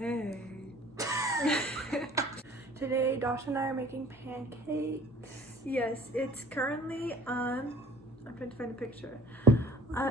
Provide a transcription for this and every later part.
Hey. Today, Dasha and I are making pancakes. Yes, it's currently I'm trying to find a picture.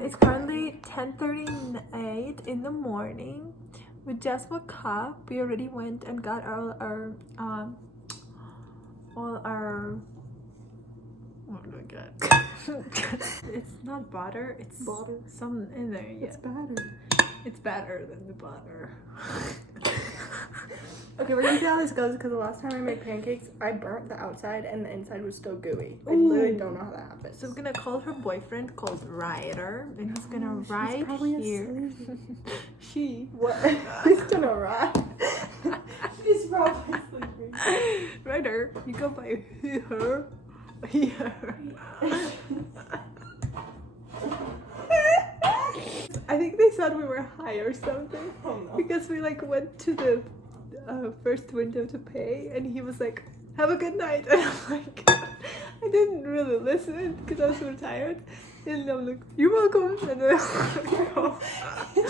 It's currently 10:38 in the morning. We just woke up. We already went and got all our what do I get? It's not butter. It's butter. Some in there. Yeah. It's batter. It's better than the butter. Okay, we're gonna see how this goes because the last time I made pancakes, I burnt the outside and the inside was still gooey. I literally don't know how that happened. So we're gonna call her boyfriend called Ryder, and he's gonna ride here. She what? He's gonna ride. He's probably sleeping. Ryder, you go by her. Here. I think they thought we were high or something. Oh, no. Because we like went to the first window to pay, and he was like, "Have a good night," and I'm like, I didn't really listen because I was so tired, and I'm like, "You're welcome," and then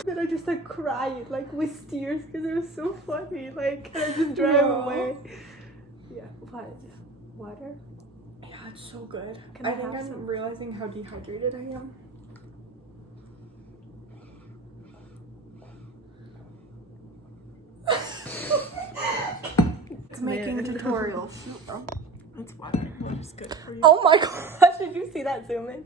then I just like cried like with tears because it was so funny, like, and I just drive away. Yeah, what? Water? Yeah, it's so good. I think I'm realizing how dehydrated I am. It's making tutorials. It's water. It's good for you. Oh my gosh, did you see that zoom in?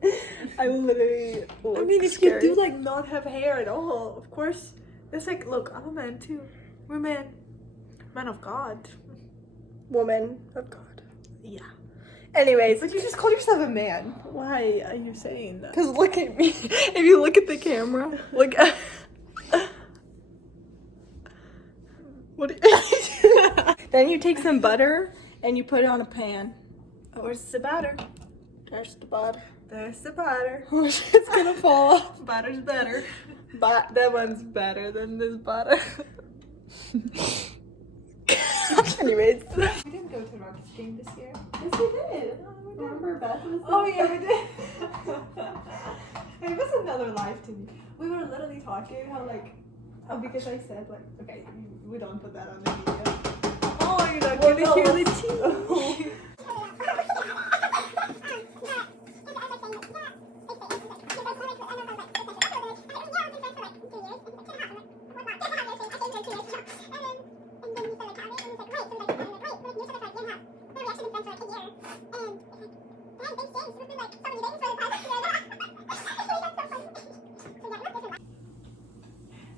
I literally I mean, if you do like not have hair at all, of course. It's like, look, I'm a man too. We're men. Man of God. Woman of God. Yeah. Anyways, but you just called yourself a man. Why are you saying that? Because look at me. If you look at the camera, look at... What? Then you take some butter and you put it on a pan. Oh, where's the butter? There's the butter. There's the butter. It's gonna fall off. Butter's better. But that one's better than this butter. Anyways. We didn't go to Rockets game this year. Yes, we did. Remember Beth was there? Oh, yeah, we did. It was another life to me. We were literally talking how, like, because I said, like, okay, we don't put that on the video. Oh, you're not going to hear the tea.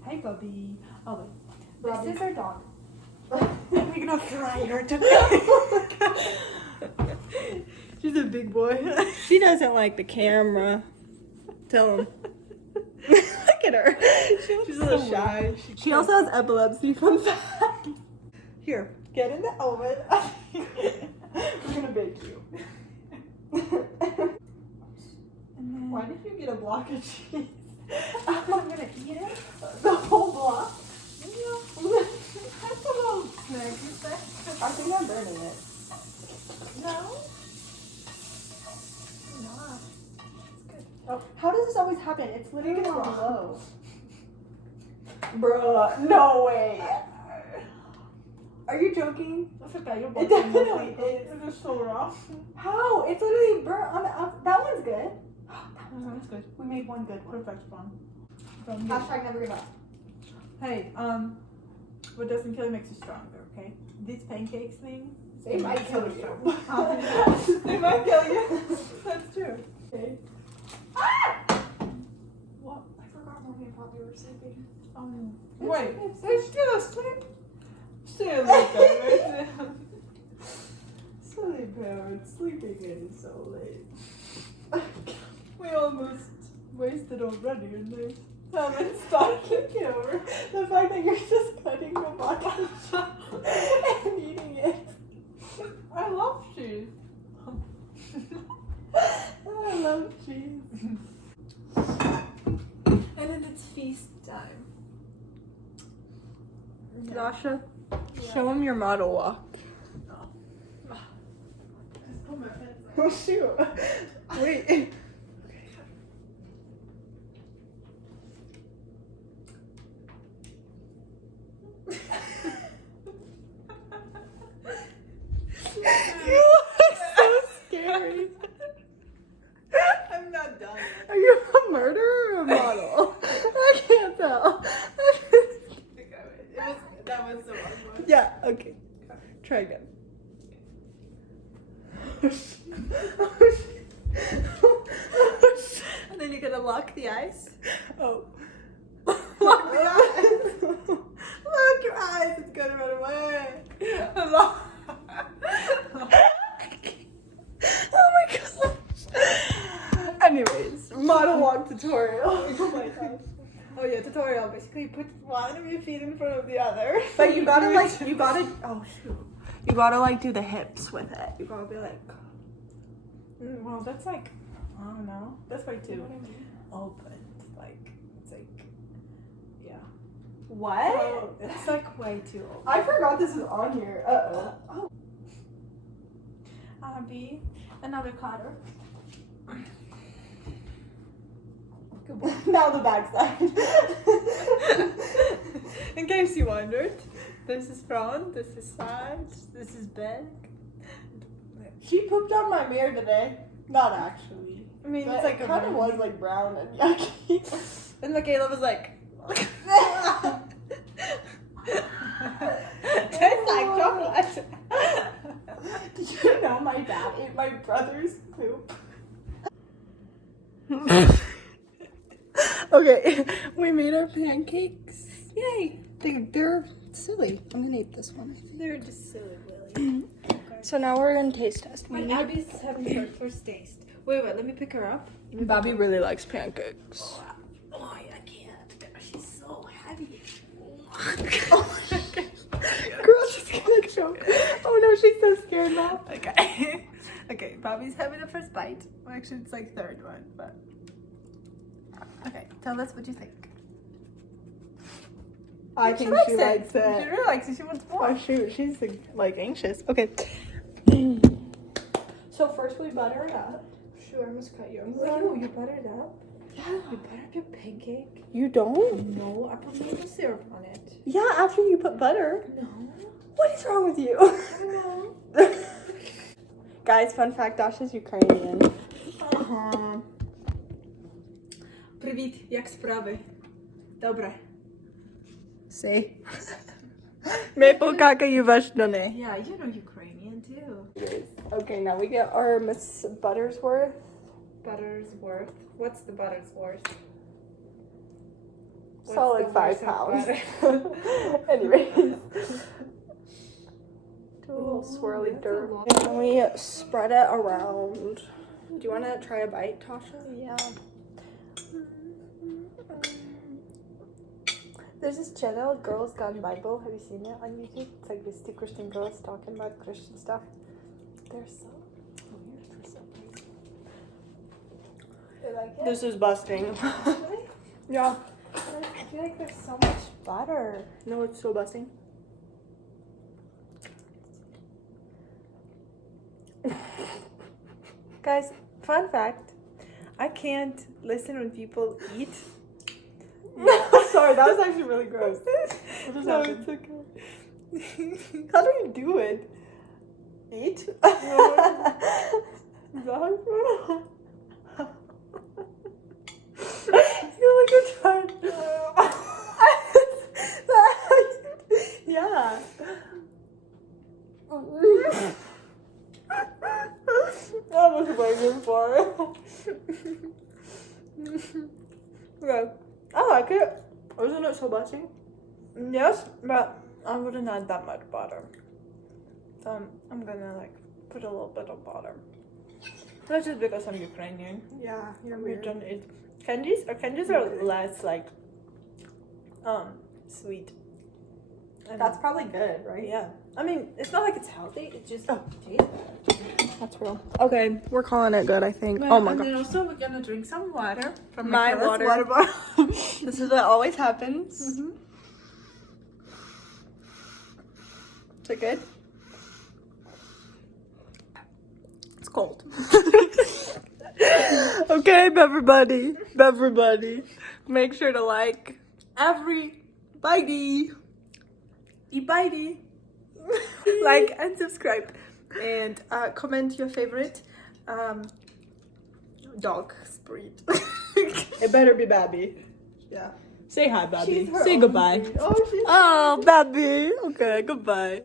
Hey, Bubby. Oh, wait. Bobby. This is our dog. We're gonna fry her today. She's a big boy. She doesn't like the camera. Tell him. Look at her. She's a little shy. She also has epilepsy. Fun fact. Here, get in the oven. We're gonna bake you. Why did you get a block of cheese? I'm gonna eat it. The whole block? Yeah. That's a little snacky thing. I think I'm burning it. No? Not. It's good. Oh, how does this always happen? It's literally gonna blow. Bruh, no way. Are you joking? It definitely is. It's just so raw. How? It's literally burnt on the outside. That one's good. That's good. We made one good one. Perfect one. Hashtag never give up. Hey, what doesn't kill you makes you stronger, okay? These pancakes thing, they might kill you. They might kill you. That's true. Okay. Ah! What? I forgot Mommy and Poppy were sleeping. Wait, they're still asleep? Silly parents. Silly parents sleeping in so late. We almost wasted already and they haven't started thinking over the fact that you're just cutting the bottom and eating it. I love cheese. I love cheese. And then it's feast time. Dasha, show him your model walk. Oh shoot. Wait. try again. And then you're gonna lock the eyes. Oh. Lock the eyes. Lock your eyes. It's gonna run away. Lock. Oh my gosh. Anyways, monologue tutorial. Oh my gosh. Oh yeah, tutorial. Basically, put one of your feet in front of the other. But you gotta oh shoot. You gotta like do the hips with it. You gotta be like, Well, that's like, I don't know. That's way too open. Like, it's like, yeah. what? Oh, it's like way too open. I forgot this is on here. Uh-oh. Oh. Abby, another cutter. Now the backside. In case you wondered, this is front, this is side, this is back. She pooped on my mirror today. Not actually. I mean, But it's like it kind of was like brown and yucky. And Michaela was like, tastes like chocolate. Did you know my dad ate my brother's poop? Okay, we made our pancakes. Yay! They're silly. I'm gonna eat this one, I think. They're just silly, Willie. Okay. So now we're gonna taste test. When Abby's having her first taste. Wait, let me pick her up. Bobby really likes pancakes. Oh, I can't. She's so heavy. Oh my god. Girl, she's gonna choke. Oh no, she's so scared now. Okay. Okay, Bobby's having the first bite. Well, actually, it's like third one, but. Okay, tell us what you think. I think she likes She it. really likes it. She wants more. Oh shoot, she's like anxious. Okay. So first we butter it up. Sure, I must cut you. Oh, you buttered up? Yeah. You buttered your pancake? You don't? No, I put maple syrup on it. Yeah, after you put butter. No. What is wrong with you? I don't know. Guys, fun fact, Dash is Ukrainian. Aha. Привіт, як справи? Добре. See? Maple kakaju vashnoné. Yeah, you know Ukrainian too. Okay, now we get our Miss Buttersworth. Buttersworth. What's the Buttersworth? What's Solid the 5 horse of pounds. butter? Anyways. Do a little Ooh, swirly that's a dirt. lot. And we spread it around. Do you want to try a bite, Tasha? Yeah. There's this channel, Girls Gone Bible. Have you seen it on YouTube? It's like these 2 Christian girls talking about Christian stuff. They're so weird for some reason. You like it? This is busting. Really? Yeah. I feel like there's so much butter. No, it's so busting. Guys, fun fact. I can't listen when people eat. Yeah. Sorry, that was actually really gross. What just No, happened? it's okay. How do you do it? Eat? You look tired. Yeah. I was waiting for it. Okay. I like it. Isn't it so busting? Yes, but I wouldn't add that much butter. So I'm gonna like put a little bit of butter. That's just because I'm Ukrainian. Yeah, you're We weird. don't eat candies. Or candies are less like sweet. And That's probably good, right? yeah. I mean, it's not like it's healthy. It just Oh. tastes bad. That's real. Okay, we're calling it good, I think. Oh my and god. then also we're gonna drink some water from My Michaela's water. bottle. This is what always happens. Mm-hmm. Is it good? It's cold. Okay, everybody. Make sure to like everybody. Ebitey. Like and subscribe. And comment your favorite dog breed. It better be Babby. Yeah. Say hi, Babby. She's her Say own goodbye. breed. Oh, she's Oh, Babby. Okay, goodbye.